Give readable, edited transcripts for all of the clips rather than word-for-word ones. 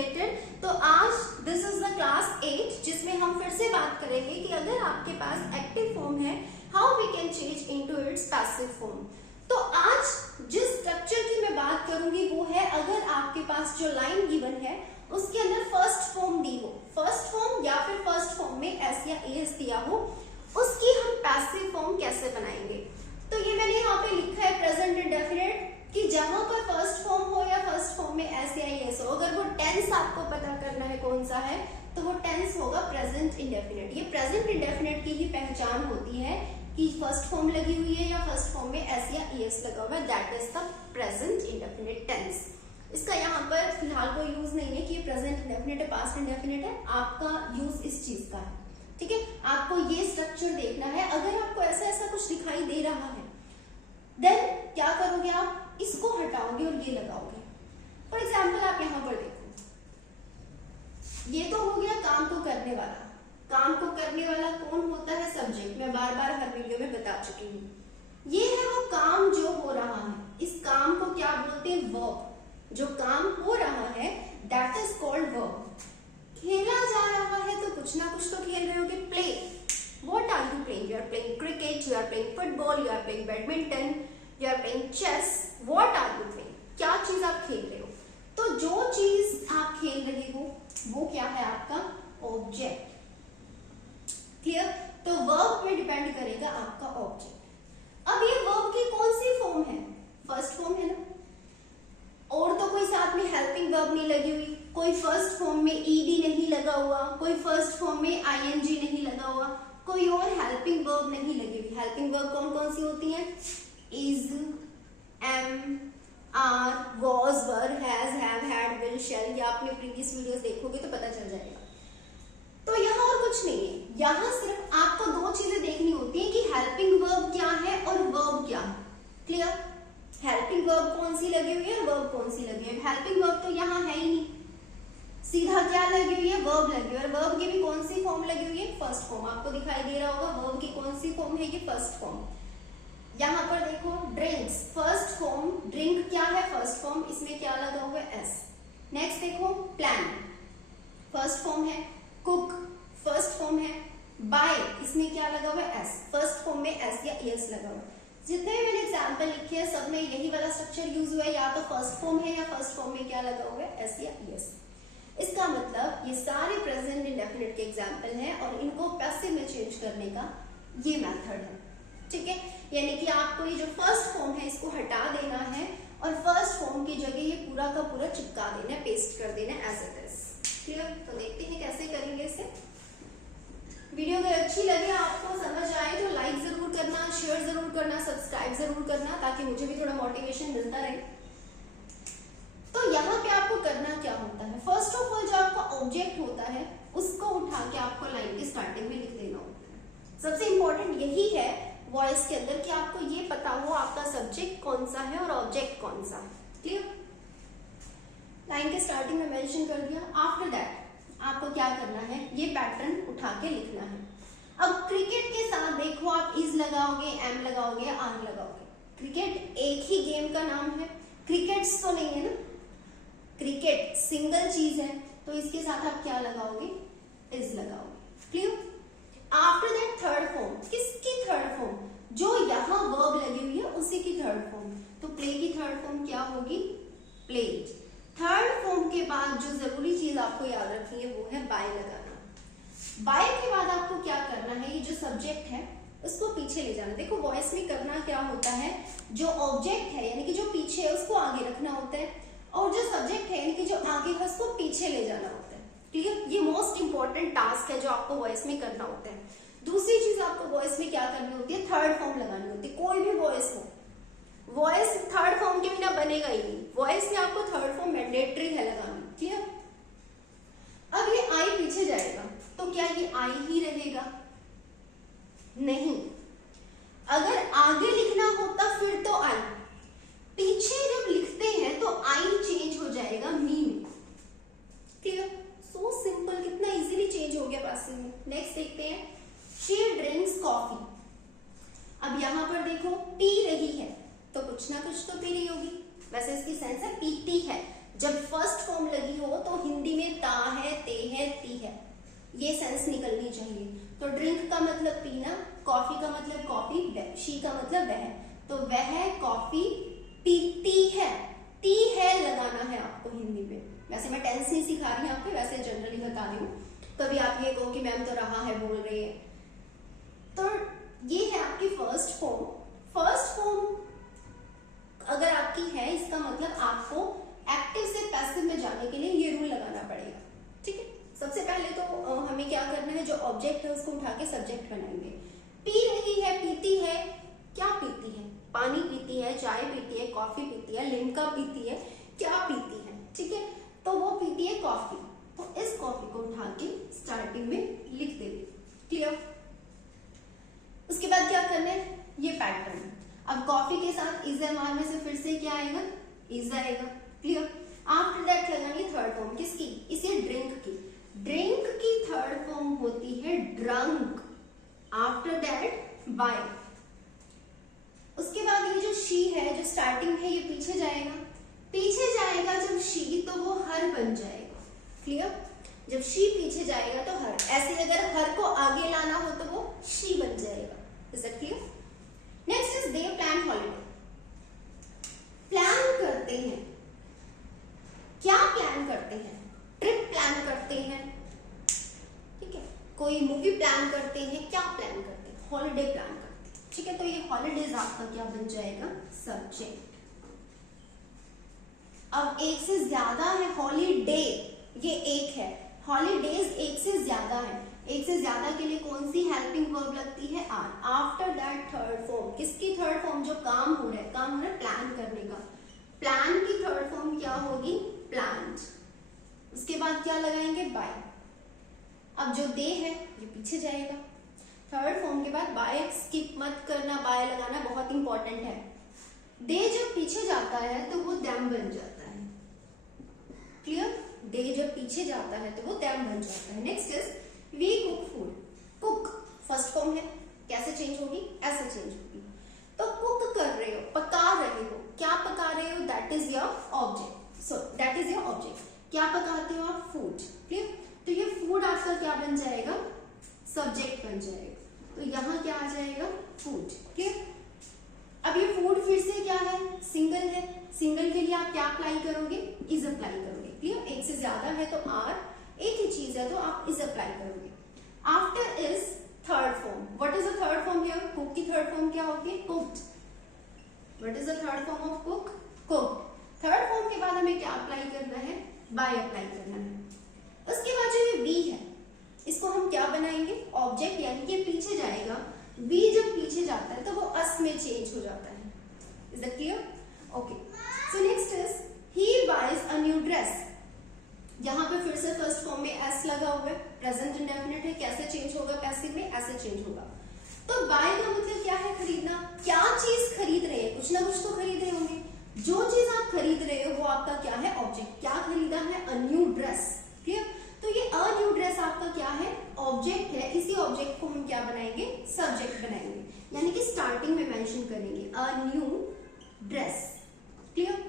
Related. तो आज this is the class 8 जिसमें हम फिर से बात करेंगे कि अगर आपके पास एक्टिव फॉर्म है how we can change into its passive form. तो आज जिस स्ट्रक्चर की मैं बात करूंगी वो है अगर आपके पास जो लाइन गिवन है उसके अंदर फर्स्ट फॉर्म दी हो, फर्स्ट फॉर्म या फिर फर्स्ट फॉर्म में एस या एस दिया हो, उसकी हम पैसिव फॉर्म कैसे बनाएंगे। तो ये मैंने यहाँ पे लिखा है प्रेजेंट इंडेफिनिट कि जहां पर फर्स्ट फॉर्म हो या फर्स्ट फॉर्म में एस या एस हो, अगर वो टेंस आपको पता करना है कौन सा है तो वो टेंस होगा प्रेजेंट इंडेफिनिट। ये प्रेजेंट इंडेफिनिट की ही पहचान होती है कि फर्स्ट फॉर्म लगी हुई है या फर्स्ट फॉर्म में एस या एस लगा हुआ है, that is the present indefinite tense. इसका यहाँ पर फिलहाल कोई यूज नहीं है कि ये प्रेजेंट इंडेफिनिट है पास्ट इंडेफिनिट है, आपका यूज इस चीज का है। ठीक है, आपको ये स्ट्रक्चर देखना है। अगर आपको ऐसा ऐसा कुछ दिखाई दे रहा है देन क्या करोगे, आप इसको हटाओगे और ये लगाओगे। फॉर एग्जाम्पल आप यहाँ पर देखो, ये तो हो गया काम को करने वाला। काम को करने वाला कौन होता है? सब्जेक्ट। मैं बार बार हर वीडियो में बता चुकी हूँ। ये है वो काम जो हो रहा है, इस काम को क्या बोलते हैं? वर्ब। जो काम हो रहा है दैट इज कॉल्ड वर्ब। खेला जा रहा है तो कुछ ना कुछ तो खेल रहे होगे, play. What are you playing? You are playing cricket, you are playing football, you are playing badminton, you are playing chess. What are you playing? क्या चीज आप खेल रहे हो? तो जो चीज आप खेल रहे हो वो क्या है? आपका ऑब्जेक्ट। क्लियर? तो वर्ब पे डिपेंड करेगा आपका ऑब्जेक्ट। अब ये वर्ब की कौन सी फॉर्म है? फर्स्ट फॉर्म है ना, और तो कोई साथ में हेल्पिंग वर्ब नहीं लगी हुई, कोई फर्स्ट फॉर्म में ईडी नहीं लगा हुआ, कोई फर्स्ट फॉर्म में आईएनजी नहीं लगा हुआ, कोई और हेल्पिंग वर्ब नहीं लगी हुई। हेल्पिंग वर्ब कौन कौन सी होती हैं? Is, am, are, was, were, has, have, had, will, shall. या आपने प्रीवियस वीडियोस देखोगे तो पता चल जाएगा। तो यहाँ और कुछ नहीं है, यहाँ सिर्फ आपको दो चीजें देखनी होती है कि हेल्पिंग वर्ब क्या है और वर्ब क्या है। क्लियर? हेल्पिंग वर्ब कौन सी लगी हुई है और वर्ब कौन सी लगी हुई है। हेल्पिंग वर्ब तो यहाँ है ही नहीं, सीधा क्या लगी हुई है? वर्ब लगी हुई है। और वर्ब की भी कौन सी फॉर्म लगी हुई है? First form. आपको दिखाई दे रहा होगा वर्ब की कौन सी फॉर्म है? ये फर्स्ट फॉर्म। यहाँ पर देखो ड्रिंक्स, फर्स्ट फॉर्म। ड्रिंक क्या है? First form. इसमें क्या लगा हुआ है? एस। नेक्स्ट देखो प्लान, फर्स्ट फॉर्म है। कुक फर्स्ट फॉर्म है। बाय, इसमें क्या लगा हुआ है? एस। फर्स्ट फॉर्म में एस या एस लगा हुआ है। जितने भी मैंने एग्जाम्पल लिखे हैं सब में यही वाला स्ट्रक्चर यूज हुआ है, या तो फर्स्ट फॉर्म है या फर्स्ट फॉर्म में क्या लगा हुआ है? एस या एस। इसका मतलब ये सारे प्रेजेंट इंडेफिनिट के एग्जाम्पल हैं और इनको पैसिव में चेंज करने का ये मेथड है। ठीक है, यानी कि आपको ये जो फर्स्ट फॉर्म है इसको हटा देना है और फर्स्ट फॉर्म की जगह ये पूरा का पूरा चिपका देना है, पेस्ट कर देना है एज इट इज। क्लियर? तो देखते हैं कैसे करेंगे इसे। वीडियो अगर अच्छी लगे, आपको समझ आए तो लाइक जरूर करना, शेयर जरूर करना, सब्सक्राइब जरूर करना ताकि मुझे भी थोड़ा मोटिवेशन मिलता रहे। तो यहाँ पे आपको करना क्या होता है? फर्स्ट ऑफ ऑल जो आपका ऑब्जेक्ट होता है उसको उठा के आपको लाइन की स्टार्टिंग में लिख देना होता है। सबसे इंपॉर्टेंट यही है वॉइस के अंदर कि आपको ये पता हो आपका सब्जेक्ट कौन सा है और ऑब्जेक्ट कौन सा है। क्लियर? लाइन के स्टार्टिंग में मेंशन कर दिया। आफ्टर दैट आपको क्या करना है? ये पैटर्न उठा के लिखना है। अब क्रिकेट के साथ देखो, आप इज लगाओगे, एम लगाओगे या आर लगाओगे। क्रिकेट एक ही गेम का नाम है, क्रिकेट्स तो नहीं है ना, क्रिकेट सिंगल चीज है, तो इसके साथ आप क्या लगाओगे? इज लगाओगे। Clear? After that third form, किसकी थर्ड फॉर्म? जो यहाँ वर्ब लगी हुई है उसी की थर्ड फॉर्म। तो प्ले की थर्ड फॉर्म क्या होगी? प्लेड। थर्ड फॉर्म के बाद जो जरूरी चीज आपको याद रखनी है वो है बाय लगाना। बाय के बाद आपको क्या करना है? ये जो सब्जेक्ट है उसको पीछे ले जाना। देखो वॉइस में करना क्या होता है, जो ऑब्जेक्ट है यानी कि जो पीछे है उसको आगे रखना होता है और जो सब्जेक्ट है यानी कि जो आगे है उसको पीछे ले जाना होता है। क्लियर? ये मोस्ट इंपॉर्टेंट टास्क है जो आपको वॉइस में करना होता है। दूसरी चीज आपको वॉइस में क्या करनी होती है? थर्ड फॉर्म लगानी होती है। कोई भी वॉइस हो, वॉइस थर्ड फॉर्म के बिना बनेगा ही नहीं। वॉइस में आपको थर्ड फॉर्म मैंडेटरी है लगानी। क्लियर? अब ये आई पीछे जाएगा तो क्या ये आई ही रहेगा? नहीं, अगर आगे लिखना होता फिर तो आई, पीछे जब लिखते हैं तो आई चेंज हो जाएगा मी में। क्लियर? सो सिंपल, कितना इजीली चेंज हो गया पैसिव में। नेक्स्ट देखते हैं, शी ड्रिंक्स कॉफी। अब यहां पर देखो पी रही है तो कुछ ना कुछ तो पी रही होगी, वैसे इसकी सेंस है पीती है। जब फर्स्ट फॉर्म लगी हो तो हिंदी ये सेंस निकलनी चाहिए। तो ड्रिंक का मतलब पीना, कॉफी का मतलब कॉफी, शी का मतलब वह, तो वह कॉफी पीती है। टी है लगाना है आपको हिंदी में। वैसे मैं टेंस नहीं सिखा रही हूँ आपको, वैसे जनरली बता रही हूँ। कभी आप ये कहो कि मैम तो रहा है बोल रही है। तो ये है आपकी फर्स्ट फॉर्म। फर्स्ट फॉर्म अगर आपकी है, इसका मतलब आपको एक्टिव से पैसिव में जाने के लिए ये रूल लगाना पड़ेगा। ठीक है, सबसे पहले तो हमें क्या करना है, जो ऑब्जेक्ट है उसको उठा के सब्जेक्ट बनाएंगे। पी रही है, पीती है, क्या पीती है? पानी पीती है, चाय पीती है, कॉफी पीती है, लिम्का पीती है, क्या पीती है? ठीक है, तो वो पीती है कॉफी। तो इस कॉफी को उठा के स्टार्टिंग में लिख देंगे। क्लियर? उसके बाद क्या करना है, ये पैटर्न। अब कॉफी के साथ इज़-एम-आर में से फिर से क्या आएगा, इज आएगा। क्लियर? आफ्टर दैट लगाएंगे थर्ड फॉर्म, किसकी? इसे ड्रिंक की। ड्रिंक की थर्ड फॉर्म होती है ड्रंक। After that bye. उसके बाद ये जो शी है, जो स्टार्टिंग है, ये पीछे जाएगा। पीछे जाएगा जब शी, तो वो हर बन जाएगा। क्लियर? जब शी पीछे जाएगा तो हर, ऐसे अगर हर को आगे लाना हो तो वो शी बन जाएगा। Is that clear? Next is they plan holiday. Plan करते हैं, क्या प्लान करते हैं? ट्रिप प्लान करते हैं, ठीक है, कोई मूवी प्लान करते हैं, क्या प्लान करते हैं? हॉलिडे प्लान करते हैं। ठीक है, तो ये हॉलिडेज आपका क्या बन जाएगा? सब्जेक्ट। अब एक से ज्यादा है, हॉलीडे ये एक है, हॉलीडेज एक से ज्यादा है। एक से ज्यादा के लिए कौन सी हेल्पिंग वर्ब लगती है? Are. After that third form, किसकी थर्ड फॉर्म? जो काम हो रहा है, काम हो रहा है प्लान करने का, प्लान की थर्ड फॉर्म क्या होगी? प्लान्ड। उसके बाद क्या लगाएंगे? बाय। अब जो दे है ये पीछे जाएगा। थर्ड फॉर्म के बाद बाय स्किप मत करना, बाय लगाना बहुत इंपॉर्टेंट है। दे जब पीछे जाता है तो वो देम बन जाता है। क्लियर? दे जब पीछे जाता है तो वो देम बन जाता है। Next is we cook food. Cook first form है, कैसे चेंज होगी? ऐसे चेंज होगी। तो कुक कर रहे हो, पका रहे हो, क्या पका रहे हो? That is your object. So that is your object. क्या पकाते हो आप? फूड। क्लियर? तो ये फूड आपका क्या बन जाएगा? सब्जेक्ट बन जाएगा। तो यहां क्या आ जाएगा? फूड। क्लियर? अब ये फूड फिर से क्या है? सिंगल है। सिंगल के लिए आप क्या अप्लाई करोगे? इज अप्लाई करोगे। क्लियर? एक से ज्यादा है तो आर, एक ही चीज है तो आप इज अप्लाई करोगे। After is third form. What is the third form here? Cook की थर्ड फॉर्म क्या होती है? Cooked. What is the third form of cook? Cooked. Third form के बाद हमें क्या अप्लाई करना है? बाय अप्लाई करना है। उसके बाद जो ये वी है, इसको हम क्या बनाएंगे? ऑब्जेक्ट, यानी कि पीछे जाएगा। वी जब पीछे जाता है तो वो अस में चेंज हो जाता है। Is that clear? Okay, so next is he buys a new dress. यहाँ पे फिर से फर्स्ट फॉर्म में एस लगा हुआ है, प्रेजेंट इंडेफिनिट है। कैसे चेंज होगा? पैसिव में ऐसे चेंज होगा। तो बाय का मतलब क्या है? खरीदना। क्या चीज खरीद रहे हैं? कुछ ना कुछ तो खरीद रहे होंगे। जो चीज आप खरीद रहे हो वो आपका क्या है? ऑब्जेक्ट। क्या खरीदा है? अ न्यू ड्रेस। क्लियर? तो ये अ न्यू ड्रेस आपका क्या है? ऑब्जेक्ट है। इसी ऑब्जेक्ट को हम क्या बनाएंगे? सब्जेक्ट बनाएंगे, यानी कि स्टार्टिंग में मेंशन करेंगे अ न्यू ड्रेस। क्लियर?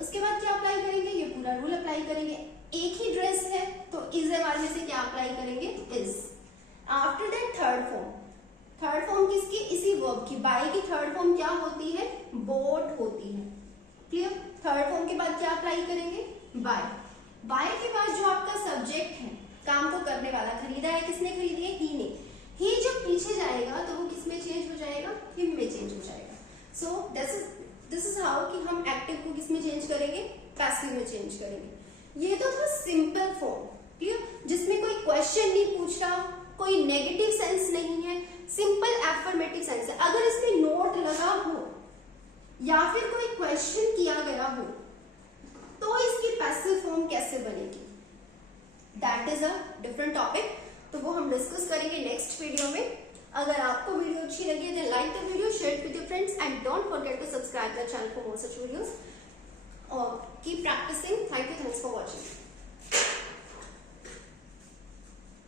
उसके बाद क्या अप्लाई करेंगे? ये पूरा रूल अप्लाई करेंगे। एक ही ड्रेस है तो इज वाले से क्या अप्लाई करेंगे? Is. After that third form. Third form किसकी? इसी वर्ब की। बाय की थर्ड फॉर्म क्या होती है? बोट होती है। क्लियर? थर्ड फॉर्म के बाद क्या अप्लाई करेंगे? बाय। बाय के बाद जो आपका सब्जेक्ट है, काम को करने वाला, खरीदा है, किसने खरीदी है? ही ने। ही जब पीछे जाएगा तो वो किस में चेंज हो जाएगा? हिम में चेंज हो जाएगा। सो दिस इज हाउ कि हम एक्टिव को किस में चेंज करेंगे? पैसिव में चेंज करेंगे। ये तो था सिंपल फॉर्म। क्लियर? जिसमें कोई क्वेश्चन नहीं पूछ रहा, कोई नेगेटिव सेंस नहीं है, सिंपल एफर्मेटिव सेंस है। अगर इसमें नोट लगा हो या फिर कोई क्वेश्चन किया गया हो तो इसकी पैसिव फॉर्म कैसे बनेगी? That is a different topic, तो वो हम डिस्कस करेंगे नेक्स्ट वीडियो में। अगर आपको वीडियो अच्छी लगी है, like the video, share it with your friends and don't forget to subscribe the channel for more such videos और keep practising. Thank you, thanks for watching.